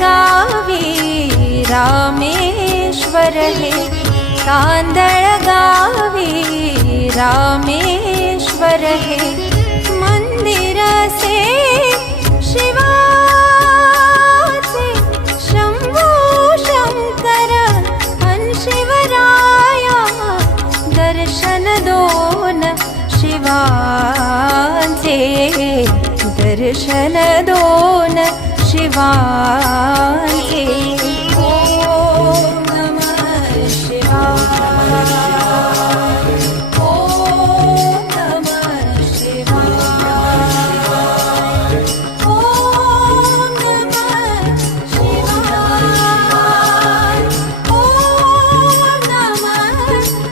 गावी रामेश्वर हे कान्द गावी रामेश्वर हे मन्दिरसे शिवा शम्भो शङ्कर शिवराय दर्शन दोन शिवासे दर्शन दोन वाह